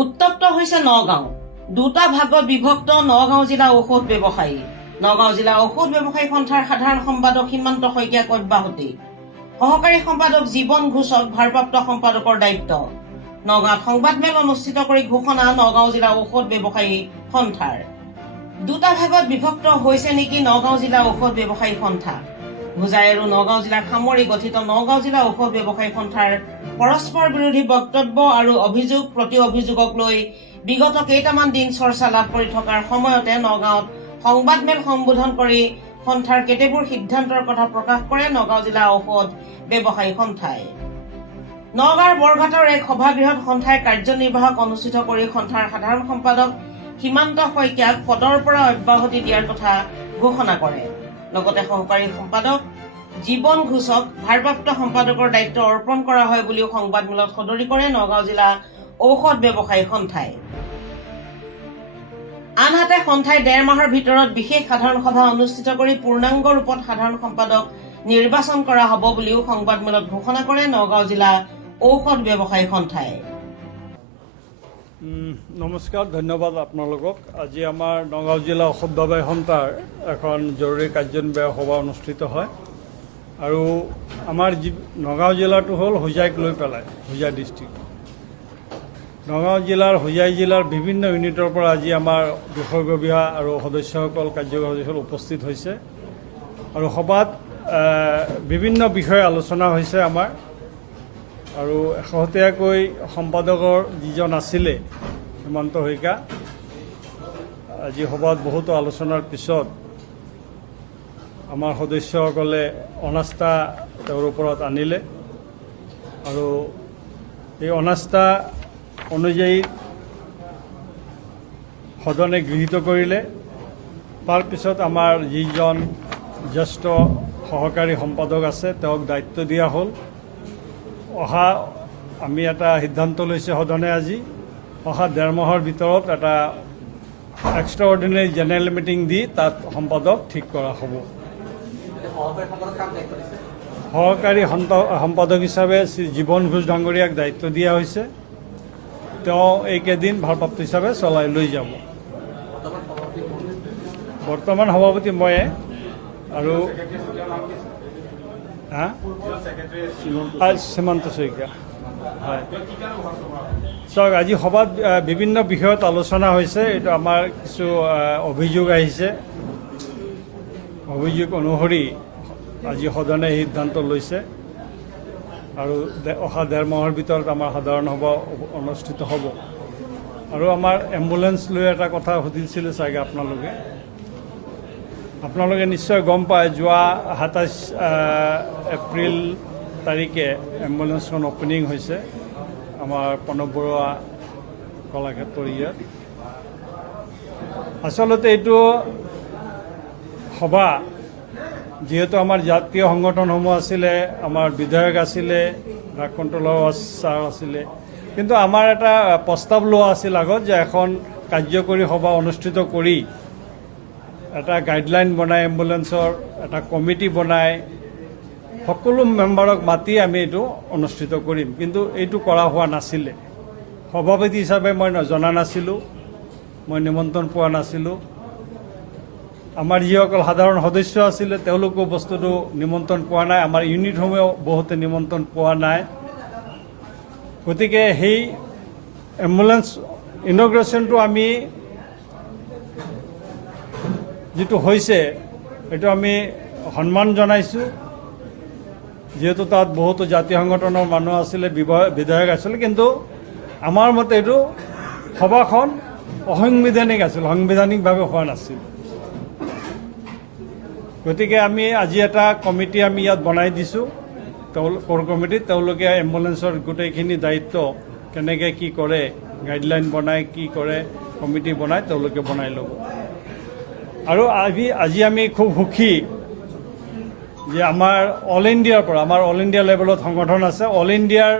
উত্তপ্ত হৈছে নগাঁও। দুটা ভাগত বিভক্ত নগাঁও জিলা ঔষধ ব্যৱসায়ী। নগাঁও জিলা ঔষধ ব্যৱসায়ী সন্থাৰ সাধাৰণ সম্পাদক সীমান্ত শইকীয়াক অব্যাহতি। সহকাৰী সম্পাদক জীৱন ঘোষক, ভাৰপ্ৰাপ্ত সম্পাদকৰ দায়িত্ব। নগাঁৱত সংবাদমেল অনুষ্ঠিত কৰি ঘোষণা নগাঁও জিলা ঔষধ ব্যৱসায়ী সন্থাৰ। দুটা ভাগত বিভক্ত হৈছে নেকি নগাঁও জিলা ঔষধ ব্যৱসায়ী সন্থা? হোজাই আৰু নগাঁও জিলাক সামৰি গঠিত নগাঁও জিলা ঔষধ ব্যৱসায়ী সন্থাৰ পৰস্পৰ বিৰোধী বক্তব্য আৰু অভিযোগ প্ৰতি অভিযোগক লৈ বিগত কেইটামান দিন চৰ্চা লাভ কৰি থকাৰ সময়তে নগাঁৱত সংবাদমেল সম্বোধন কৰি সন্থাৰ কেতেবোৰ সিদ্ধান্তৰ কথা প্ৰকাশ কৰে নগাঁও জিলা ঔষধ ব্যৱসায়ী সন্থাই। নগাঁৱৰ বৰঘাটৰ এক সভাগৃহত সন্থাই কাৰ্যনিৰ্বাহক অনুষ্ঠিত কৰি সন্থাৰ সাধাৰণ সম্পাদক সীমান্ত শইকীয়াক পদৰ পৰা অব্যাহতি দিয়াৰ কথা ঘোষণা কৰে। লগতে সহকাৰী সম্পাদক জীৱন ঘোষক ভাৰপ্ৰাপ্ত সম্পাদকৰ দায়িত্ব অৰ্পণ কৰা হয় বুলিও সংবাদমেলত সদৰি কৰে নগাঁও জিলা ঔষধ ব্যৱসায়ী সন্থাই। আনহাতে সন্থাই ডেৰ মাহৰ ভিতৰত বিশেষ সাধাৰণ সভা অনুষ্ঠিত কৰি পূৰ্ণাংগ ৰূপত সাধাৰণ সম্পাদক নিৰ্বাচন কৰা হ'ব বুলিও সংবাদমেলত ঘোষণা কৰে নগাঁও জিলা ঔষধ ব্যৱসায়ী সন্থাই। নমস্কাৰ ধন্যবাদ আপোনালোকক। আজি আমাৰ নগাঁও জিলা ঔষধ ব্যৱসায়ী সন্থাৰ এখন জৰুৰী কাৰ্যনিৰ্বাহী সভা অনুষ্ঠিত হয়। আৰু আমাৰ যি নগাঁও জিলাটো হ'ল হোজাইক লৈ পেলাই হোজাই ডিষ্ট্ৰিক্ট নগাঁও জিলাৰ, হোজাই জিলাৰ বিভিন্ন ইউনিটৰ পৰা আজি আমাৰ বিষয়ববীয়া আৰু সদস্যসকল কাৰ্যকৰী সদস্যসকল উপস্থিত হৈছে। আৰু সভাত বিভিন্ন বিষয়ে আলোচনা হৈছে আমাৰ। আৰু শেহতীয়াকৈ সম্পাদকৰ যিজন আছিলে, হিমন্ত শইকীয়া, আজি সভাত বহুতো আলোচনাৰ পিছত আমাৰ সদস্যসকলে অনাস্থা তেওঁৰ ওপৰত আনিলে আৰু এই অনাস্থা অনুযায়ী সদনে গৃহীত কৰিলে। তাৰপিছত আমাৰ যিজন জ্যেষ্ঠ সহকাৰী সম্পাদক আছে, তেওঁক দায়িত্ব দিয়া হ'ল। অহা, আমি এটা সিদ্ধান্ত লৈছে সদনে আজি। অহা ডেৰ মাহৰ ভিতৰত এটা এক্সট্ৰা অৰ্ডিনেৰী জেনেৰেল মিটিং দি তাত সম্পাদক ঠিক কৰা হ'ব। সহকাৰী সম্পাদক হিচাপে শ্ৰী জীৱন ঘোষ ডাঙৰীয়াক দায়িত্ব দিয়া হৈছে। তেওঁ এইকেইদিন ভাৰপ্ৰাপ্ত হিচাপে চলাই লৈ যাব। বৰ্তমান সভাপতি ময়ে আৰু হা? সীমান্ত শইকীয়া। হয়। চাওক আজি সভাত বিভিন্ন বিষয়ত আলোচনা হৈছে। এইটো আমাৰ কিছু অভিযোগ আহিছে। অভিযোগ অনুসৰি আজি সদনে সিদ্ধান্ত লৈছে। আৰু অহা ডেৰ মাহৰ ভিতৰত আমাৰ সাধাৰণ সভা অনুষ্ঠিত হ'ব। আৰু আমাৰ এম্বুলেঞ্চ লৈ এটা কথা সুধিছিলে চাগে আপোনালোকে। আপোনালোকে নিশ্চয় গম পায়, যোৱা সাতাইছ এপ্ৰিল তাৰিখে এম্বুলেঞ্চখন অপেনিং হৈছে আমাৰ প্ৰণৱ বৰুৱা কলাক্ষেত্ৰৰ ইয়াত। আচলতে এইটো সভা যিহেতু আমাৰ জাতীয় সংগঠনসমূহ আছিলে, আমাৰ বিধায়ক আছিলে ড্ৰাগ কণ্ট্ৰলৰ ছাৰ আছিলে, কিন্তু আমাৰ এটা প্ৰস্তাৱ লোৱা আছিল আগত যে এখন কাৰ্যকৰী সভা অনুষ্ঠিত কৰি এটা গাইডলাইন বনাই এম্বুলেঞ্চৰ এটা কমিটি বনাই, সকলো মেম্বাৰক মাতি আমি এইটো অনুষ্ঠিত কৰিম। কিন্তু এইটো কৰা হোৱা নাছিলে। সভাপতি হিচাপে মই জনা নাছিলোঁ, মই নিমন্ত্ৰণ পোৱা নাছিলোঁ। আমাৰ যিসকল সাধাৰণ সদস্য আছিলে, তেওঁলোকেও বস্তুটো নিমন্ত্ৰণ পোৱা নাই। আমাৰ ইউনিটসমূহেও বহুতে নিমন্ত্ৰণ পোৱা নাই। গতিকে সেই এম্বুলেঞ্চ ইনগ্ৰেশ্যনটো আমি যিটো হৈছে, সেইটো আমি সন্মান জনাইছোঁ। যিহেতু তাত বহুতো জাতীয় সংগঠনৰ মানুহ আছিলে বিধায়ক আছিলে, কিন্তু আমাৰ মতে এইটো সভাখন অসাংবিধানিক আছিল, সাংবিধানিকভাৱে হোৱা নাছিল। গতিকে আমি আজি এটা কমিটি আমি ইয়াত বনাই দিছোঁ। ক'ৰ কমিটি তেওঁলোকে এম্বুলেঞ্চৰ গোটেইখিনি দায়িত্ব কেনেকৈ কি কৰে, গাইডলাইন বনাই কি কৰে, কমিটি বনাই তেওঁলোকে বনাই ল'ব। আৰু আজি আজি আমি খুব সুখী যে আমাৰ অল ইণ্ডিয়াৰ পৰা আমাৰ অল ইণ্ডিয়া লেভেলত সংগঠন আছে। অল ইণ্ডিয়াৰ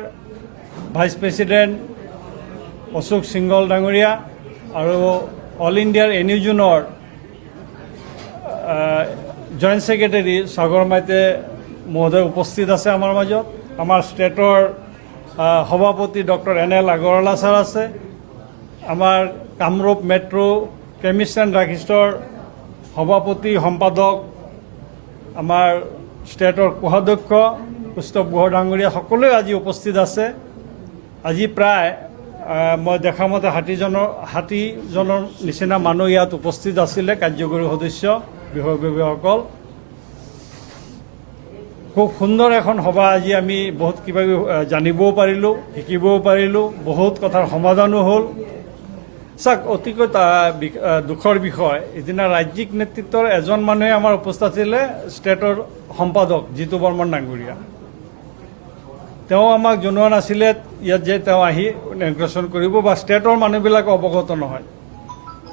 ভাইচ প্ৰেছিডেণ্ট অশোক সিংগল ডাঙৰীয়া আৰু অল ইণ্ডিয়াৰ এন ইউ জোনৰ জইণ্ট ছেক্ৰেটাৰী সাগৰ মাইতে মহোদয় উপস্থিত আছে আমাৰ মাজত। আমাৰ ষ্টেটৰ সভাপতি doctor N L Agarwala sir আছে। আমাৰ কামৰূপ মেট্ৰ' কেমিষ্ট এণ্ড ড্ৰাগিষ্টৰ সভাপতি সম্পাদক, আমাৰ ষ্টেটৰ কোষাধ্যক্ষ উৎসৱ গোহৰ ডাঙৰীয়া সকলোৱে আজি উপস্থিত আছে। আজি প্ৰায় মই দেখা মতে ষাঠিজনৰ ষাঠিজনৰ নিচিনা মানুহ ইয়াত উপস্থিত আছিলে, কাৰ্যকৰী সদস্য। বিষয়ববীয়াসকল খুব সুন্দৰ এখন সভা আজি আমি বহুত কিবা জানিবও পাৰিলোঁ, শিকিবও পাৰিলোঁ, বহুত কথাৰ সমাধানো হ'ল। চাওক, অতিকৈ দুখৰ বিষয়। সিদিনা ৰাজ্যিক নেতৃত্বৰ এজন মানুহে আমাৰ উপস্থিত আছিলে, ষ্টেটৰ সম্পাদক, জিতু বৰ্মন ডাঙৰীয়া তেওঁ আমাক জনোৱা নাছিলে, ইয়াত যে তেওঁ আহি ইনগ্ৰেশ্যন কৰিব বা ষ্টেটৰ মানুহবিলাক অৱগত নহয়।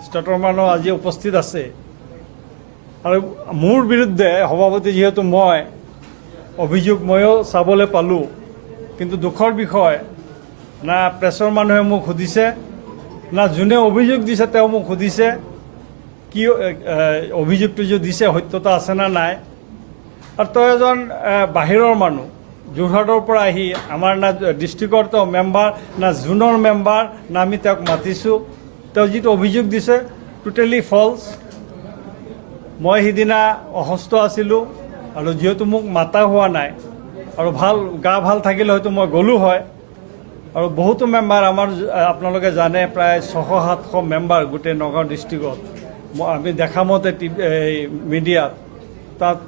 ষ্টেটৰ মানুহ আজি উপস্থিত আছে। আৰু মোৰ বিৰুদ্ধে সভাপতি যিহেতু মই অভিযোগ ময়ো চাবলৈ পালোঁ। কিন্তু দুখৰ বিষয়, না প্ৰেছৰ মানুহে মোক সুধিছে, না যোনে অভিযোগ দিছে তেওঁ মোক সুধিছে কি অভিযোগটো যে দিছে, সত্যতা আছে না নাই। আৰু তেওঁ এজন বাহিৰৰ মানুহ, যোৰহাটৰ পৰা আহি আমাৰ না ডিষ্ট্ৰিক্টৰ তেওঁ মেম্বাৰ না জোনৰ মেম্বাৰ না আমি তেওঁক মাতিছোঁ। তেওঁ যিটো অভিযোগ দিছে টোটেলি ফল্ছ মই সিদিনা অসুস্থ আছিলোঁ আৰু যিহেতু মোক মাতা হোৱা নাই আৰু ভালো, গা ভালো থাকিলে হয়তো মই গ'লো হয়। আৰু বহুতো মেম্বাৰ আমাৰ, আপোনালোকে জানে, প্ৰায় ছশ, সাতশ মেম্বাৰ গোটেই নগাঁও ডিষ্ট্ৰিক্টত। আমি দেখা মতে টি, এই মিডিয়াত তাত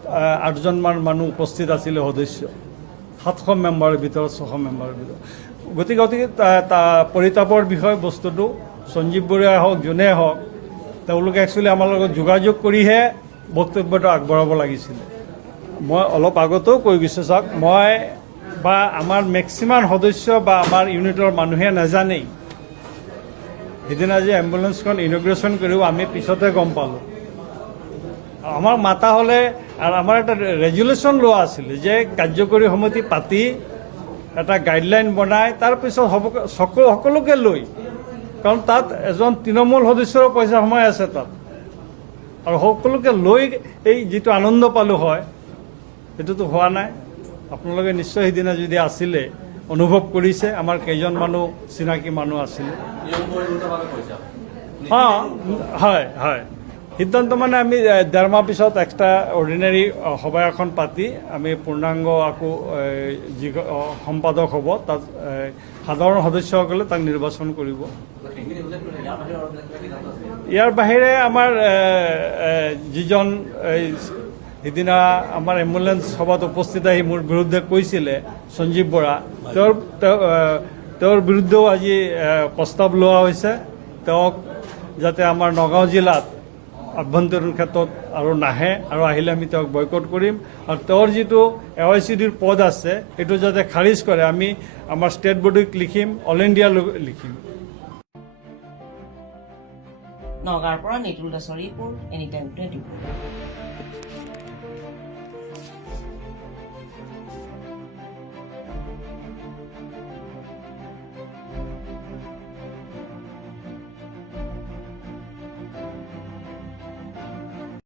আঠজনমান মানুহ উপস্থিত আছিলে সদস্য। সাতশ মেম্বাৰৰ ভিতৰত ছশ মেম্বাৰৰ ভিতৰত। গতিকে গতিকে পৰিতাপৰ বিষয় বস্তুটো, সঞ্জীৱ বৰুৱাই হওক, যোনে হওক তেওঁলোকে একচুৱেলি আমাৰ লগত যোগাযোগ কৰিহে বক্তব্যটো আগবঢ়াব লাগিছিলে। মই অলপ আগতেও কৈ গৈছোঁ চাওক মই বা আমাৰ মেক্সিমাম সদস্য বা আমাৰ ইউনিটৰ মানুহে নাজানেই। সিদিনা যে এম্বুলেঞ্চখন ইনগ্ৰেশ্যন কৰিও আমি পিছতে গম পালোঁ। আমাৰ মাতা হ'লে আৰু আমাৰ এটা ৰেজুলেশ্যন লোৱা আছিলে যে কাৰ্যকৰী সমিতি পাতি এটা গাইডলাইন বনাই তাৰপিছত সকলো সকলোকে লৈ কাৰণ তাত এজন তৃণমূল সদস্যৰো পইচা সোমাই আছে তাত। আৰু সকলোকে লৈ এই যিটো আনন্দ পালোঁ হয় সেইটোতো হোৱা নাই। আপোনালোকে নিশ্চয় সিদিনা যদি আছিলে অনুভৱ কৰিছে আমাৰ কেইজন মানুহ চিনাকি মানুহ আছিলে। হয় হয়। সিদ্ধান্ত মানে আমি এ, ডেৰ মাহ পিছত এক্সট্ৰা অৰ্ডিনেৰী সভা এখন পাতি আমি পূৰ্ণাংগ আকৌ যি সম্পাদক হ'ব তাত সাধাৰণ সদস্যসকলে তাক নিৰ্বাচন কৰিব। ইয়াৰ বাহিৰে আমাৰ যিজন সিদিনা আমাৰ এম্বুলেঞ্চ সভাত উপস্থিত আহি মোৰ বিৰুদ্ধে কৈছিলে, সঞ্জীৱ বৰা। তেওঁৰ, তেওঁ- তেওঁৰ বিৰুদ্ধেও আজি প্ৰস্তাৱ লোৱা হৈছে। তেওঁক যাতে আমাৰ নগাঁও জিলাত আভ্যন্তৰীণ ক্ষেত্ৰত আৰু নাহে আৰু আহিলে আমি তেওঁক বয়কট কৰিম। আৰু তেওঁৰ যিটো এ ৱাই চি ডিৰ পদ আছে এইটো যাতে খাৰিজ কৰে, আমি আমাৰ ষ্টেট বৰ্ডক লিখিম অল ইণ্ডিয়া লিখিম। নগাঁৱৰ পৰা নিতুল দাসৰ ৰিপৰ্ট এনি টাইম টুৱেণ্টি